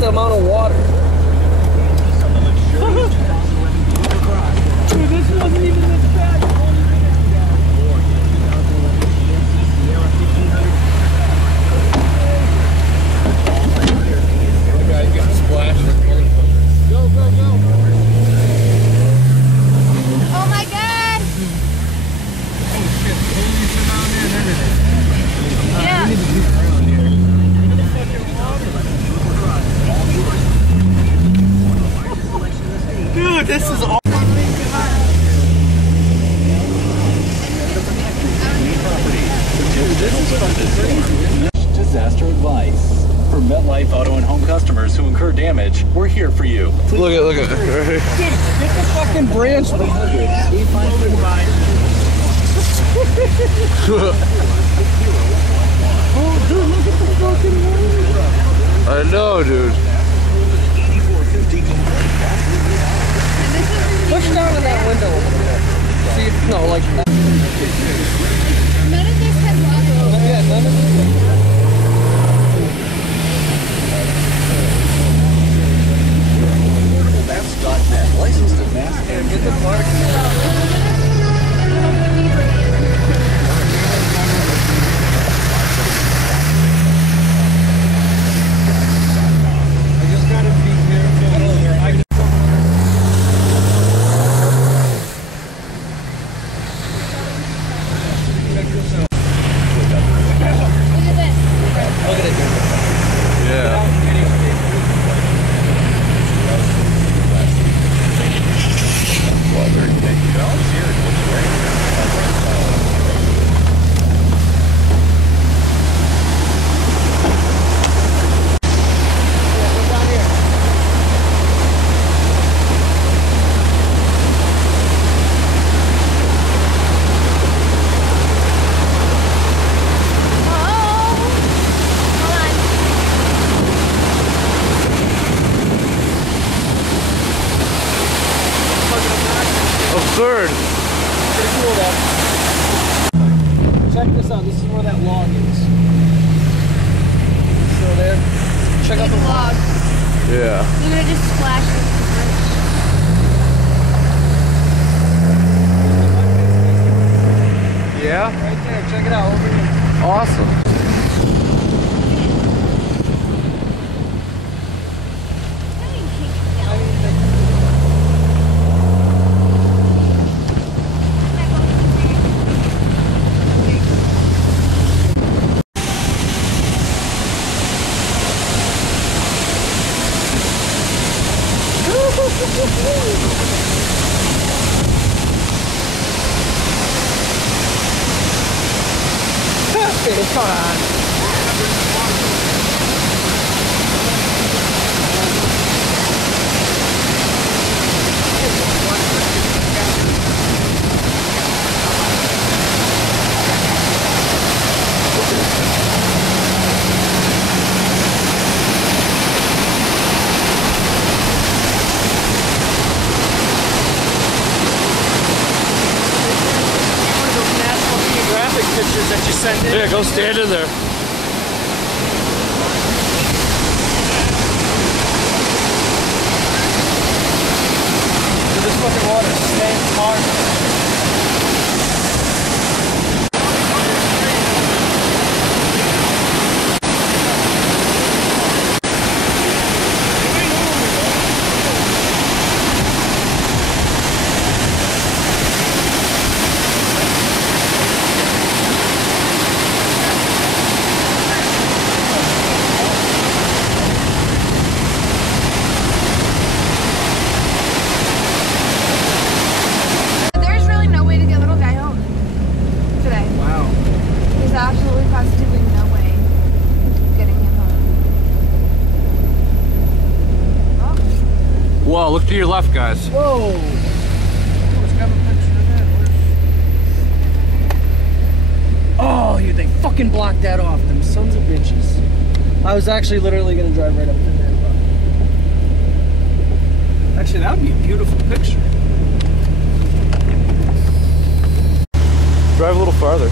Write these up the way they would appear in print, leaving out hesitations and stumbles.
The amount of water. Dude, this wasn't even this bad. Guys got splashed. Go, go, go. Oh my god! Oh shit, police around there and everything. Yeah. We need to get around here. Dude, this is all. Dude, this is fucking crazy. Disaster advice. For MetLife Auto and Home customers who incur damage, we're here for you. Look at Get the fucking branch. Oh, dude, look at the fucking one. I know, dude. Push down in that window over there. See if, no, like that. None of this has lava. Yeah, none of this. Maps.net, licensed to Mass. Get the mark. Absurd. Pretty cool though. Check this out. This is where that log is. So there. Check out the log. Yeah. Look at it just splashes. Yeah? right there. Check it out. Over here. Awesome. Come on. Pictures that you sent in. Yeah, go stand in there. This fucking water stains hard. Whoa, look to your left, guys. Whoa! Let's grab a picture of that. Oh, they fucking blocked that off, them sons of bitches. I was actually literally gonna drive right up to there. Actually, that would be a beautiful picture. Drive a little farther.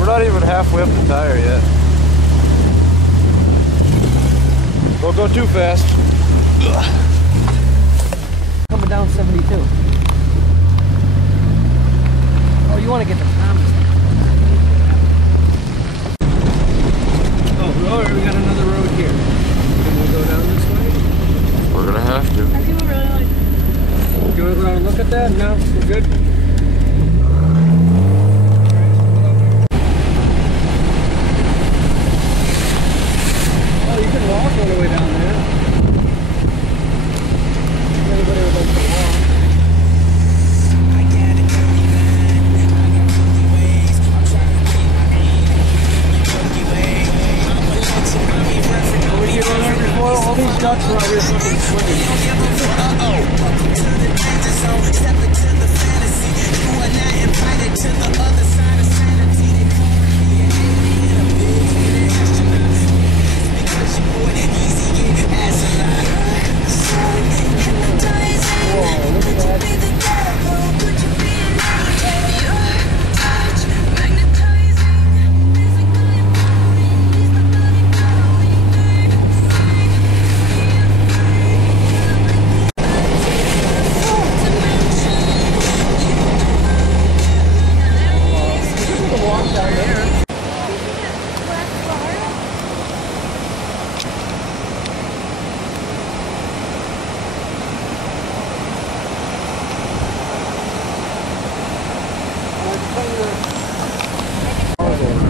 We're not even halfway up the tire yet. Don't go too fast. Coming down 72. Oh, you want to get the Thomas? Oh, we got another road here. Can we go down this way? We're gonna have to. Some people really like. Do you want to go down and look at that? No, we're good. Oh, you can walk all the way down there. Anybody would like to walk. What were you on there before? All these ducks are out here fucking swimming.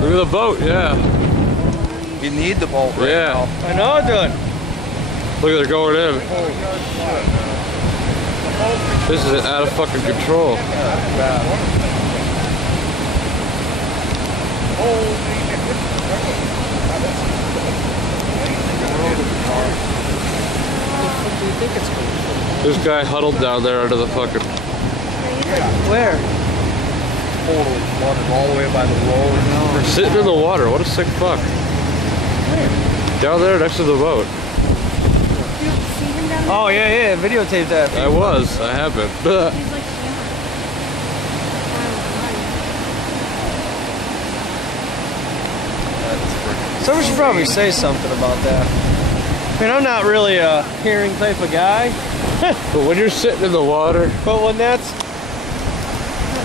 Look at the boat, yeah. You need the boat right now. I know, dude. Look at they're going in. This is out of fucking control. This guy huddled down there under the fucking... Where? Totally flooded all the way by the road. Sitting in the water, what a sick fuck. Down there next to the boat. Oh, yeah, videotape that. I have been. He's like, Someone should probably say something about that. I mean, I'm not really a hearing type of guy. But when you're sitting in the water... But when that's...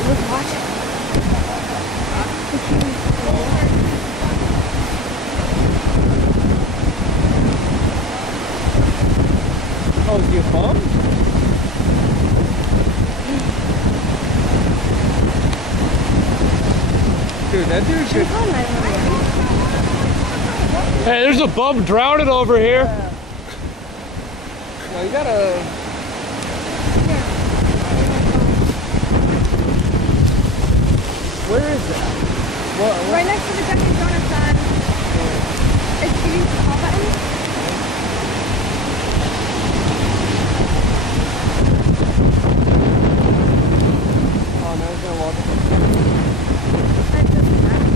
look, watch it. Oh, you bummed? Dude, that dude should... Hey, there's a bum drowning over here. No, you gotta... Where is that? What? Right next to the Dunkin' Donuts sign. It's giving the call button. Oh, now he's gonna walk up. That doesn't matter.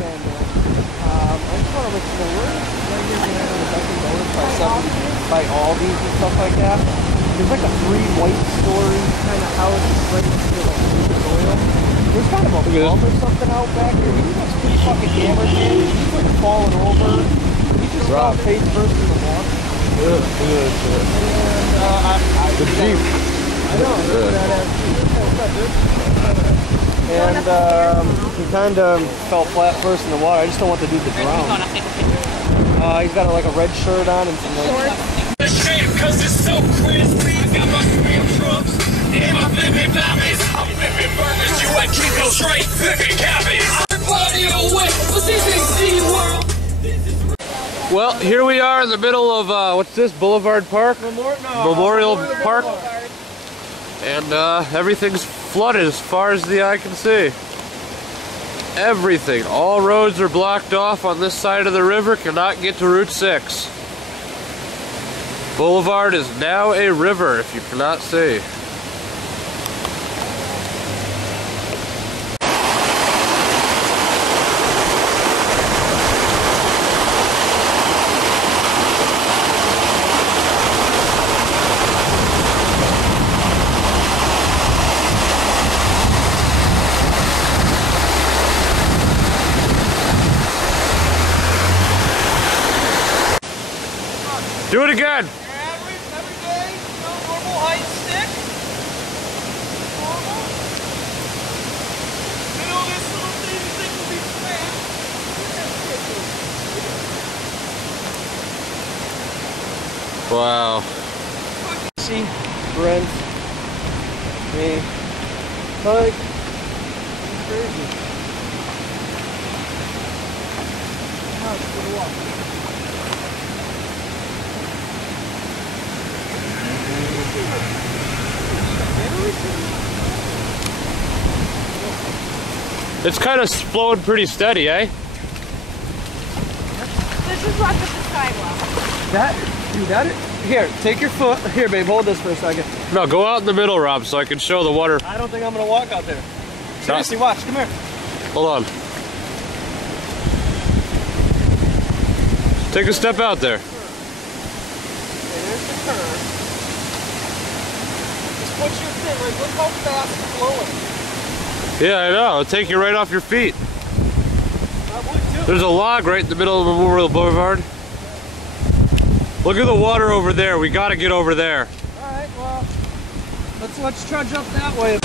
Man, I just want to let you know, we're right here behind the Dunkin' Donuts by Aldi's and stuff like that. There's like a 3-white-story kind of house right next to like oil. There's kind of a bum or something out back here. He looks pretty fucking hammered, man. He's like falling over. He just got face first in the water. Good. And The Jeep. I know. And he kind of fell flat first in the water. I just don't want the dude to drown. He's got like a red shirt on and some like... Cause it's so crispy. I got my graham trucks and my flipping floppies. I'm flipping burgers, you ain't keep no straight flipping cabbies. Everybody away, what's this World? Well, here we are in the middle of, what's this, Boulevard Park? Memorial Park. And everything's flooded as far as the eye can see. Everything. All roads are blocked off on this side of the river, cannot get to Route 6. Boulevard is now a river, if you cannot see. Do it again. Your average, everyday, normal height stick. Normal. This little thing you think will be flat. Wow. See, Brent, me, like, crazy. Wow, it's a good walk. It's kind of flowing pretty steady, eh? This is rough at the sidewalk. Here, take your foot. Here, babe, hold this for a second. No, go out in the middle, Rob, so I can show the water. I don't think I'm gonna walk out there. Seriously, watch, come here. Hold on. Take a step out there. Okay, there's the curve. Just put your foot, like, look how fast it's flowing. Yeah, I know. It'll take you right off your feet. I would too. There's a log right in the middle of Memorial Boulevard. Look at the water over there. We gotta get over there. Alright, well, let's trudge up that way.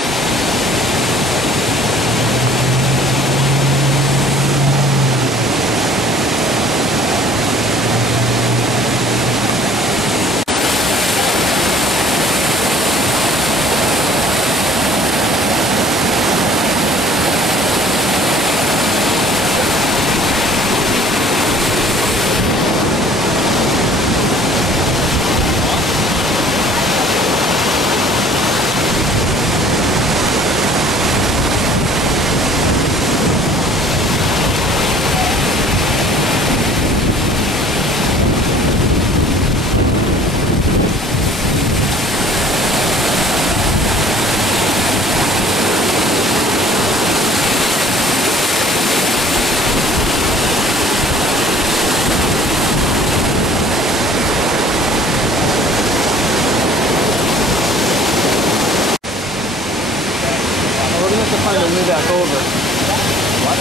We're gonna have to find a way back over. What?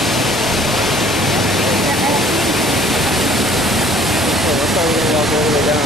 Okay, looks like we're gonna walk all the way down.